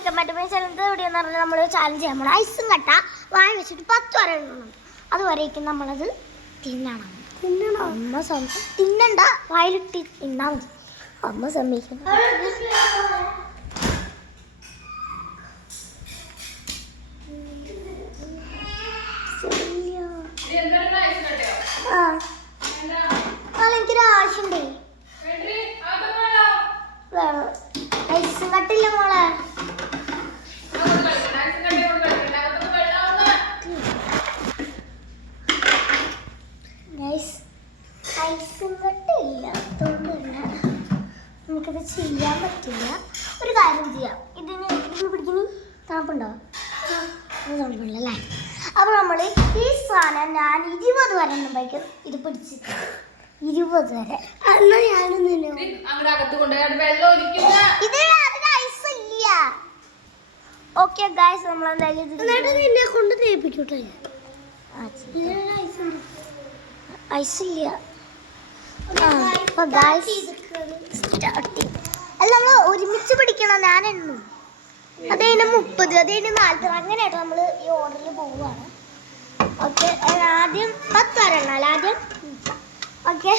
Welcome back my channel. Video എന്ന് പറഞ്ഞാൽ നമ്മൾ ചാലഞ്ച് ചെയ്യാൻ പോകണം. ഐസും കട്ട വായ വെച്ചിട്ട് 10 വരെ എണ്ണണം. അതുവരേക്കും നമ്മളത് തിന്നണം. അമ്മ തിന്നണ്ട, വായിലിട്ട് തിന്നാ മതി. അമ്മ സമ്മതിക്കണം. എനിക്കൊരു ആവശ്യമുണ്ടേ. ഐസും കട്ടില്ല മോളെ. ഐസും കട്ടില്ലാത്തതുകൊണ്ട് തന്നെ നമുക്കത് ചെയ്യാൻ പറ്റില്ല. ഒരു കാര്യം ചെയ്യാം, ഇതിന് പിടിക്കുന്ന തണുപ്പുണ്ടോ? തണുപ്പില്ലല്ലേ? അപ്പോൾ നമ്മൾ ഈ സാധനം ഞാൻ 20 വരെ എണ്ണുമ്പോഴേക്കും ഇത് പിടിച്ചിട്ട് 20 വരെ. എന്നാൽ ഞാനൊന്നും ഓക്കെ ഗായ്സ്, നമ്മളെന്തായാലും കൊണ്ട് തേപ്പിക്കോട്ടെ. ഐസില്ല. അല്ല, നമ്മൾ ഒരുമിച്ച് പിടിക്കണം. ഞാൻ എണ്ണു. അതതിന് 30, അതതിന് 40, അങ്ങനെയായിട്ട് നമ്മൾ ഈ ഓർഡറിൽ പോവുകയാണ്. ഓക്കെ, ആദ്യം 10 വരെ എണ്ണാൽ ആദ്യം. ഓക്കെ,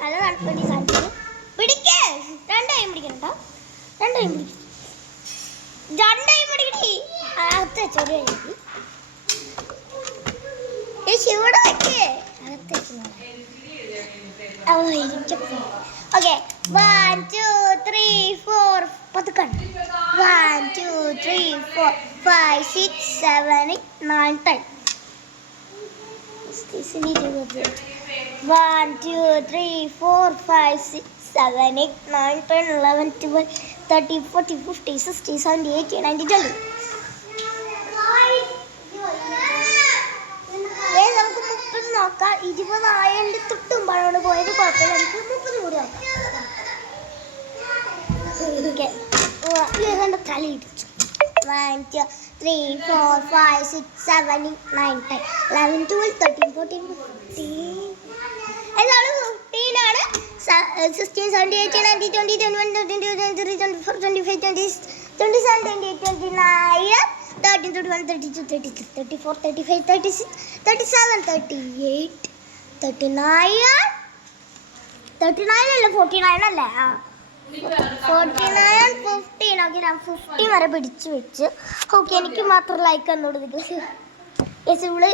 നല്ല തണുപ്പടി സാധിക്കും. പിടിക്കേ, 2 ടൈം പിടിക്കണം കേട്ടോ. 2 ടൈം പിടിക്കും. 2 ടൈം പിടിക്കണേ. അകത്ത് വെച്ചോടി കഴിഞ്ഞു. ഇവിടെ വെക്കേ, അകത്ത് വെച്ചു. ഓക്കെ, 1 2 3 4 പതുക്കണം. 1 2 3 4 5 6 7 8 9 10. 1 2 3 4 5 6 7 8 9 10 11 12 13 14 15 16 17 18 19 20. നമുക്ക് 30 നോക്കാം. 20 ആയതിൻ്റെ തൊട്ടുമ്പാടാണ് പോയത്. കുഴപ്പമില്ല, നമുക്ക് 30 കൂടി നോക്കാം. തല ഇടിച്ചു. 1 2 3 4 5 6 7 8 9 10 11 12 13 14 15. എല്ലാവരും 15 ആണ്. 16 17 18 19 20 21 22 23 24 25 26 27 28 29 30 31 32 33 34 35 36 37 38 39 അല്ല 49 അല്ലേ? 49 15. ഓക്കെ, ഞാൻ 50 വരെ പിടിച്ചു വെച്ച്. ഓക്കെ, എനിക്ക് മാത്രം ലൈക്ക് എന്നോട് ഇവള്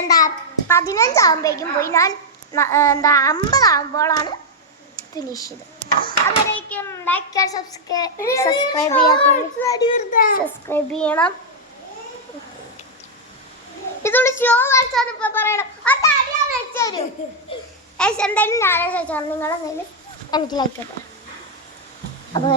എന്താ 15 ആകുമ്പോഴേക്കും പോയി. ഞാൻ എന്താ 50 ആകുമ്പോഴാണ് ഫിനിഷ് ചെയ്ത്. അതുവരേക്കും ലൈക്ക് സബ്സ്ക്രൈബ് ചെയ്യണം. ഇതുകൊണ്ട് ഷോ കളിച്ചാൽ ഇപ്പൊ പറയണം. എന്തായാലും ഞാനേ ചോദിച്ചാൽ നിങ്ങളെന്തായാലും എനിക്ക് ലൈക്ക് കിട്ടാം. അപ്പോൾ